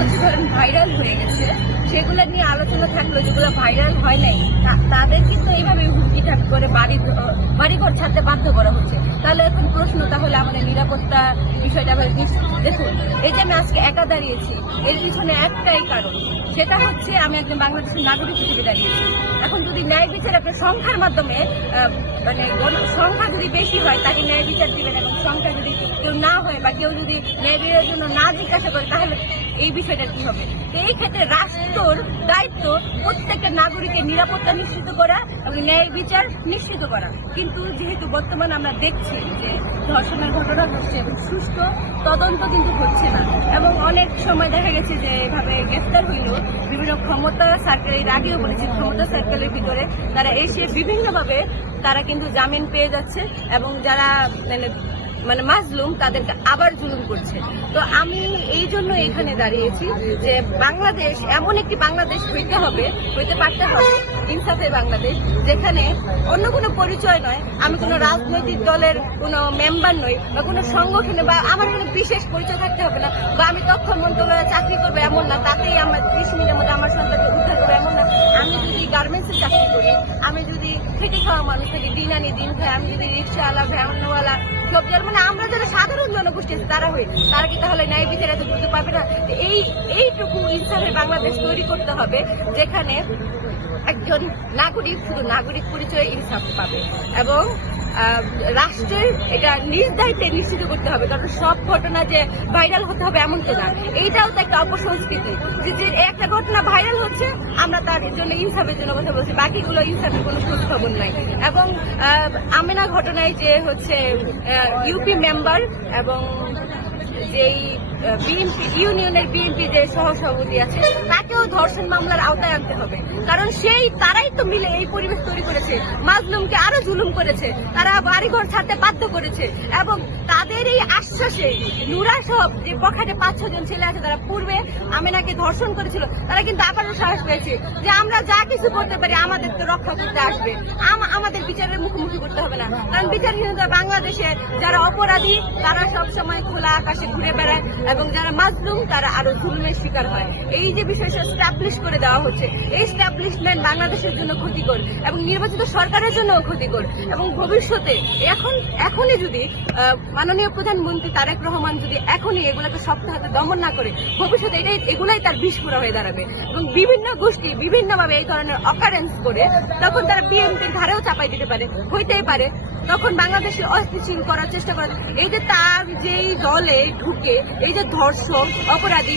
হচ্ছে ধরেন ভাইরাল হয়ে গেছে, সেগুলো নিয়ে আলোচনা থাকলো, যেগুলো ভাইরাল হয় নাই তাদের কিন্তু এইভাবে হুমকি ঠাক করে বাড়িঘর ছাড়তে বাধ্য করা হচ্ছে। তাহলে এখন প্রশ্ন, তাহলে আমাদের নিরাপত্তা বিষয়টা আবার দেখুন, এই যে আমি আজকে একা দাঁড়িয়েছি, এর পিছনে একটাই কারণ, সেটা হচ্ছে আমি একজন বাংলাদেশের নাগরিক হিসেবে দাঁড়িয়েছি। এখন যদি ন্যায় বিচার একটা সংখ্যার মাধ্যমে মানে সংখ্যা যদি বেশি হয় তাকে ন্যায় বিচার দিবেন, এবং সংখ্যা যদি কেউ না হয় বা কেউ যদি ন্যায় বিচারের জন্য না জিজ্ঞাসা করে, তাহলে এই বিষয়টা কি হবে? এই ক্ষেত্রে রাষ্ট্রের দায়িত্ব প্রত্যেকটা নাগরিকের নিরাপত্তা নিশ্চিত করা এবং ন্যায় বিচার নিশ্চিত করা। কিন্তু যেহেতু বর্তমানে আমরা দেখছি যে ধর্ষণের ঘটনা ঘটছে এবং সুষ্ঠু তদন্ত কিন্তু হচ্ছে না, এবং অনেক সময় দেখা গেছে যে এভাবে গ্রেফতার হইলেও বিভিন্ন ক্ষমতা সার্কেল, এর আগেও বলেছি, ক্ষমতা সার্কেলের ভিতরে তারা এসে বিভিন্নভাবে তারা কিন্তু জামিন পেয়ে যাচ্ছে, এবং যারা মানে মাজলুম তাদেরকে আবার জুলুম করছে। তো আমি এই জন্য এখানে দাঁড়িয়েছি যে বাংলাদেশ এমন একটি বাংলাদেশ হইতে পারতে হবে, ইনসাফের বাংলাদেশ, যেখানে অন্য কোনো পরিচয় নয়, আমি কোনো রাজনৈতিক দলের কোনো মেম্বার নই বা কোনো সংগঠনে, বা আমার কোনো বিশেষ পরিচয় থাকতে হবে না, বা আমি তথ্য মন্ত্রণালয়ে চাকরি করবো এমন না, তাতেই আমার 30 মিনিটের মধ্যে আমার সন্তানকে উদ্ধার করবো এমন না। আমি যদি গার্মেন্টসে চাকরি করি, আমি যদি খেটে খাওয়া মানুষ থাকি, দিন আনি দিন খাই, আমি যদি রিক্সাওয়ালা, ভ্যানওয়ালা, সবজি, মানে আমরা যারা সাধারণ জনগোষ্ঠী আছে তারা কি তাহলে ন্যায় বিচার এত বুঝতে পারবে না? এইটুকু ইনসাফের বাংলাদেশ তৈরি করতে হবে, যেখানে একজন নাগরিক শুধু নাগরিক পরিচয়ে ইনসাফ পাবে, এবং রাষ্ট্রের এটা নিজ দায়িত্বে নিশ্চিত করতে হবে। কারণ সব ঘটনা যে ভাইরাল হতে হবে এমন তো না, এইটাও তো একটা অপসংস্কৃতি যে একটা ঘটনা ভাইরাল হচ্ছে, আমরা তার জন্য ইনসাফের জন্য কথা বলছি, বাকিগুলো ইনসাফের কোনো খোঁজ খবর নাই। এবং আমেনা ঘটনায় যে হচ্ছে ইউপি মেম্বার এবং যেই বিএনপি ইউনিয়নের বিএনপি যে সহসভাপতি আছে, তাকেও ধর্ষণ মামলার আওতায় আনতে হবে। কারণ তারাই তো মিলে এই পরিবেশ তৈরি করেছে, মাজলুমকে আরো জুলুম করেছে, তারা বাড়িঘর ছাড়তে বাধ্য করেছে, এবং তাদের এই আশ্বাসে নুরা সব যে পকেটে 5-6 জন ছেলে আছে, তারা পূর্বে আমেনাকে ধর্ষণ করেছিল, তারা কিন্তু আবারও সাহস পেয়েছে যে আমরা যা কিছু করতে পারি আমাদের তো রক্ষা করতে আসবে, আমাদের বিচারের মুখোমুখি করতে হবে না। কারণ বিচারহীনতা বাংলাদেশে যারা অপরাধী তারা সবসময় খোলা আকাশে ঘুরে বেড়ায়, এবং যারা মাজলুম তারা আরো জুলুমের শিকার হয়। এই যে বিষয়টা স্ট্যাবলিশ করে দেওয়া হচ্ছে, এই স্ট্যাবলিশমেন্ট বাংলাদেশের জন্য ক্ষতিকর এবং নির্বাচিত সরকারের জন্য ক্ষতিকর। এবং ভবিষ্যতে এখনই যদি মাননীয় প্রধানমন্ত্রী তারেক রহমান যদি এখনই এগুলোকে শক্ত হাতে দমন না করে, ভবিষ্যতে এগুলাই তার বিস্ফোরা হয়ে দাঁড়াবে, এবং বিভিন্ন গোষ্ঠী বিভিন্নভাবে এই ধরনের অকারেন্স করে তখন তারা বিএনপির ধারেও চাপাই দিতে পারে, হইতেই পারে তখন বাংলাদেশে অস্থিতিশীল করার চেষ্টা করে। এই যে তার যেই দলে ঢুকে এই যে ধর্ষক অপরাধী